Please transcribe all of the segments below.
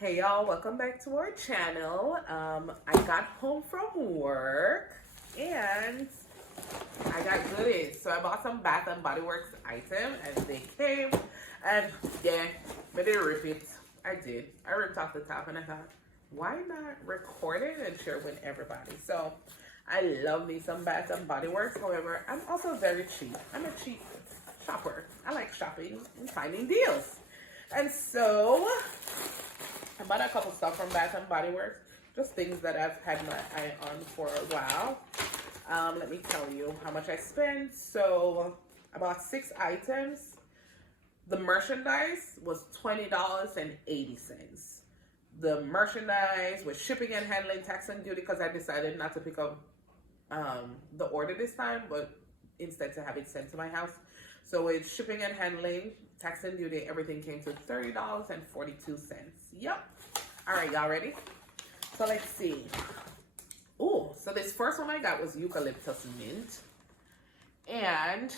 Hey y'all, welcome back to our channel. I got home from work and I got goodies. So I bought some Bath and Body Works item and they came and yeah, I did rip it. I did. I ripped off the top and I thought, why not record it and share with everybody? So I love me some Bath and Body Works. However, I'm also very cheap. I'm a cheap shopper. I like shopping and finding deals. And so I bought a couple stuff from Bath and Body Works, just things that I've had my eye on for a while. Let me tell you how much I spent. So I bought 6 items. The merchandise was $20.80. The merchandise with shipping and handling, tax and duty, because I decided not to pick up the order this time, but instead to have it sent to my house. So with shipping and handling, tax and duty, everything came to $30.42. Yep. All right, y'all ready? So let's see. Oh, so this first one I got was Eucalyptus Mint. And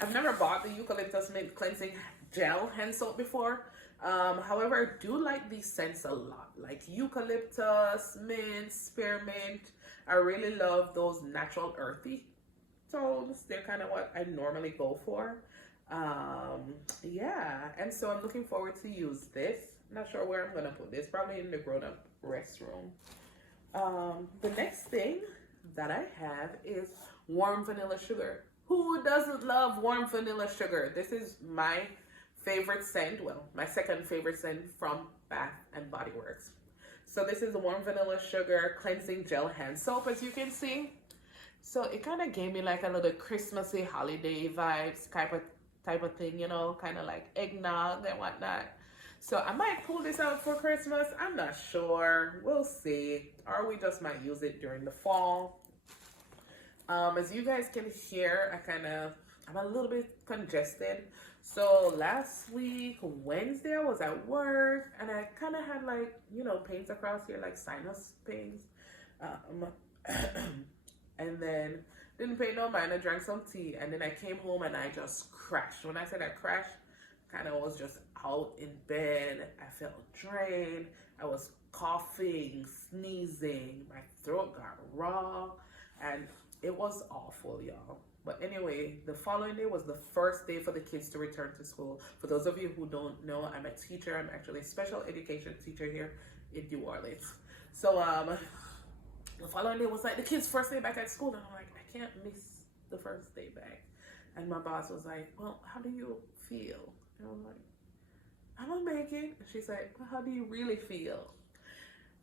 I've never bought the Eucalyptus Mint cleansing gel hand soap before. However, I do like these scents a lot. Like eucalyptus, mint, spearmint. I really love those natural earthy tones. They're kind of what I normally go for. Yeah, and so I'm looking forward to use this. Not sure where I'm gonna put this, probably in the grown-up restroom. The next thing that I have is warm vanilla sugar. Who doesn't love warm vanilla sugar? This is my favorite scent, well, my second favorite scent from Bath and Body Works. So this is the warm vanilla sugar cleansing gel hand soap, as you can see. So it kind of gave me like a little Christmassy holiday vibes type of thing, you know, kind of like eggnog and whatnot. So I might pull this out for Christmas. I'm not sure. We'll see. Or we just might use it during the fall. As you guys can hear, I'm a little bit congested. So last week, Wednesday, I was at work and I kind of had like, you know, pains across here, like sinus pains. And then didn't pay no mind. I drank some tea and then I came home and I just crashed. When I said I crashed, kind of was just out in bed. I felt drained. I was coughing, sneezing. My throat got raw and it was awful, y'all. But anyway, the following day was the first day for the kids to return to school. For those of you who don't know, I'm a teacher. I'm actually a special education teacher here in New Orleans. So the following day was like the kids' first day back at school, and I'm like, I can't miss the first day back. And my boss was like, well, how do you feel? And I'm like, I'm gonna make it. And she's like, well, how do you really feel?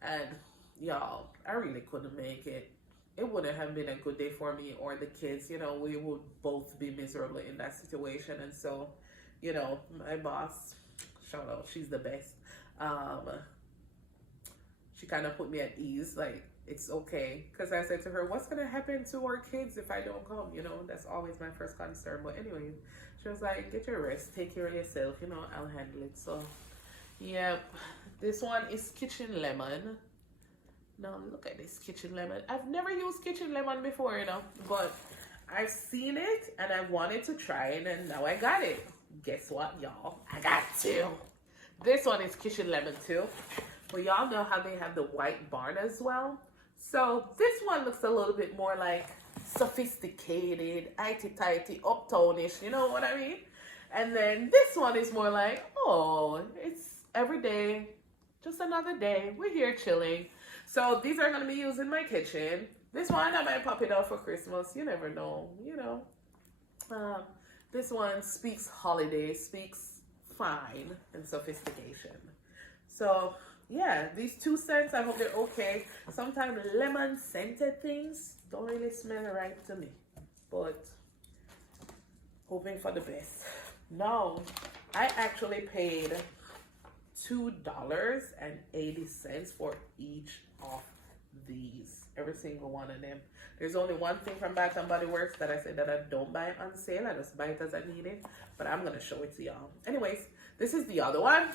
And y'all, I really couldn't make it. It wouldn't have been a good day for me or the kids. You know, we would both be miserable in that situation. And so, you know, my boss, shout out, she's the best. She kind of put me at ease, like, it's okay. Because I said to her, what's going to happen to our kids if I don't come? You know, that's always my first concern. But anyway, she was like, get your rest, take care of yourself, you know, I'll handle it. So, yep, this one is Kitchen Lemon. Now, look at this Kitchen Lemon. I've never used Kitchen Lemon before, you know, but I've seen it and I wanted to try it and now I got it. Guess what, y'all? I got 2. This one is Kitchen Lemon too. But y'all know how they have the white barn as well. So this one looks a little bit more like sophisticated, itty-tighty, uptownish, you know what I mean? And then this one is more like, oh, it's every day, just another day. We're here chilling. So these are going to be used in my kitchen. This one, I might pop it out for Christmas. You never know, you know. This one speaks holiday, speaks fine and sophistication. So yeah, these 2 scents, I hope they're okay. Sometimes lemon scented things don't really smell right to me, but hoping for the best. Now, I actually paid $2.80 for each of these, every single one of them. There's only one thing from Bath and Body Works that I said that I don't buy on sale. I just buy it as I need it, but I'm gonna show it to y'all. Anyways, this is the other one.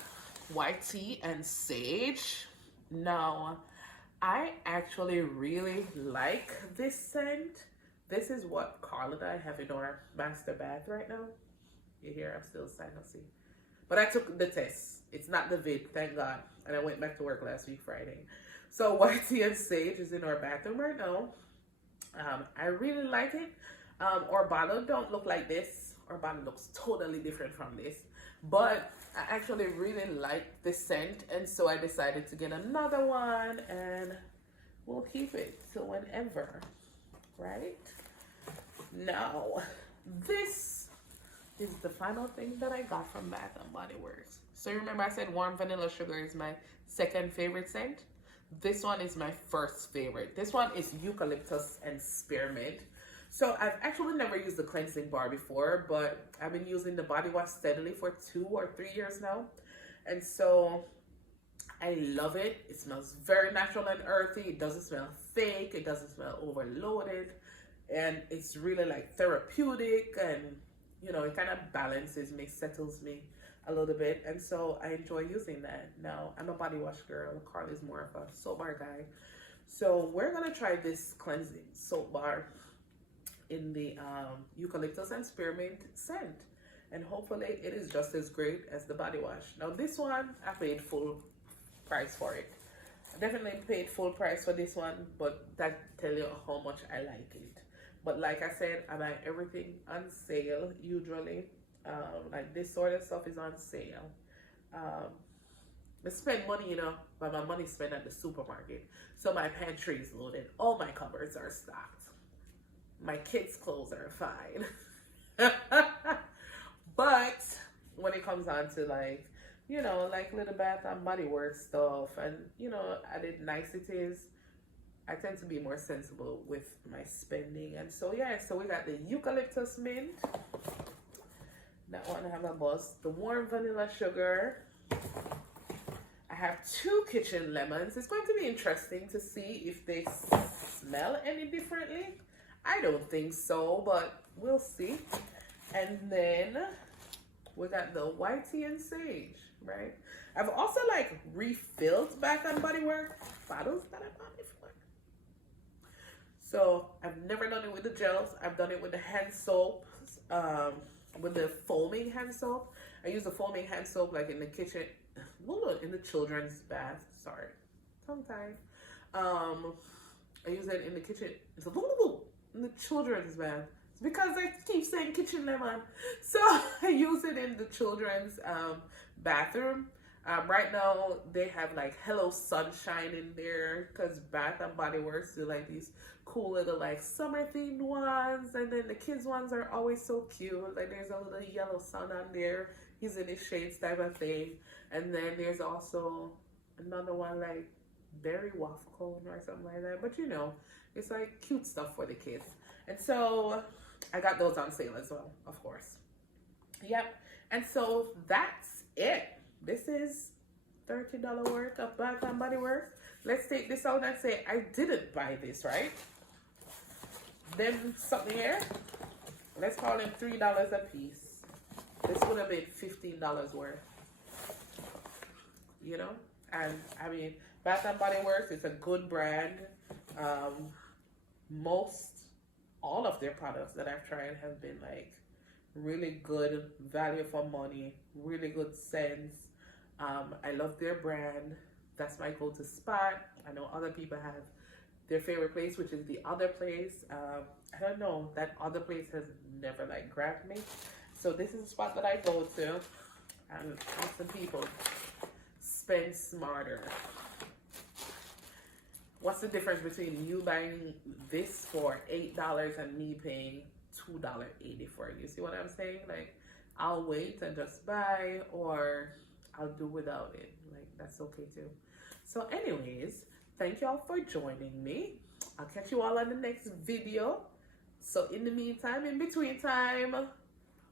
White tea and sage. Now, I actually really like this scent. This is what Carla and I have in our master bath right now. You hear I'm still sinusy. But I took the test. It's not the vid, thank God. And I went back to work last week, Friday. So white tea and sage is in our bathroom right now. I really like it. Our bottle don't look like this. Our bottle looks totally different from this. But I actually really like the scent. And so I decided to get another one. And we'll keep it till whenever. Right? Now, this is the final thing that I got from Bath and Body Works. So remember I said warm vanilla sugar is my second favorite scent? This one is my first favorite. This one is Eucalyptus and Spearmint. So I've actually never used the cleansing bar before, but I've been using the body wash steadily for 2 or 3 years now. And so I love it. It smells very natural and earthy. It doesn't smell fake. It doesn't smell overloaded. And it's really like therapeutic, and you know, it kind of balances me, settles me a little bit. And so I enjoy using that. Now, I'm a body wash girl. Carl is more of a soap bar guy. So we're going to try this cleansing soap bar in the Eucalyptus and Spearmint scent. And hopefully it is just as great as the body wash. Now, this one, I paid full price for it. I definitely paid full price for this one, but that tell you how much I like it. But like I said, I buy everything on sale usually. Like this sort of stuff is on sale. I spend money, you know, but my money spent at the supermarket. So my pantry is loaded. All my cupboards are stocked. My kids' clothes are fine. But when it comes on to like, you know, like little Bath and Body Works stuff and, you know, added niceties, I tend to be more sensible with my spending. And so, yeah, so we got the Eucalyptus Mint. That one I have a buzz. The warm vanilla sugar. I have 2 kitchen lemons. It's going to be interesting to see if they smell any differently. I don't think so, but we'll see. And then we got the white tea and sage, right? I've also like refilled Bath and Body Works bottles that I bought before. So I've never done it with the gels. I've done it with the hand soap, with the foaming hand soap. I use the foaming hand soap like in the kitchen, in the children's bath. Sorry, tongue tied. I use it in the kitchen. In the children's bath. It's because I keep saying kitchen lemon. So I use it in the children's bathroom. Right now they have like Hello Sunshine in there because Bath and Body Works do like these cool little like summer themed ones, and then the kids ones are always so cute. Like there's a little yellow sun on there. He's in his shades type of thing. And then there's also another one like berry waffle cone or something like that. But you know, it's like cute stuff for the kids. And so I got those on sale as well, of course. Yep. And so that's it. This is $30 worth of Bath and Body Works. Let's take this out and say I didn't buy this, right? Then something here. Let's call them $3 a piece. This would have been $15 worth. You know? And I mean, Bath and Body Works is a good brand. All of their products that I've tried have been like really good value for money, really good scents. I love their brand. That's my go-to spot. I know other people have their favorite place, which is the other place. I don't know, that other place has never like grabbed me. So this is a spot that I go to, and some people spend smarter. What's the difference between you buying this for $8 and me paying $2.80 for it? You see what I'm saying? Like, I'll wait and just buy, or I'll do without it. Like, that's okay too. So anyways, thank y'all for joining me. I'll catch you all on the next video. So in the meantime, in between time,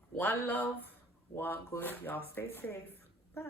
one love, walk good. Y'all stay safe. Bye.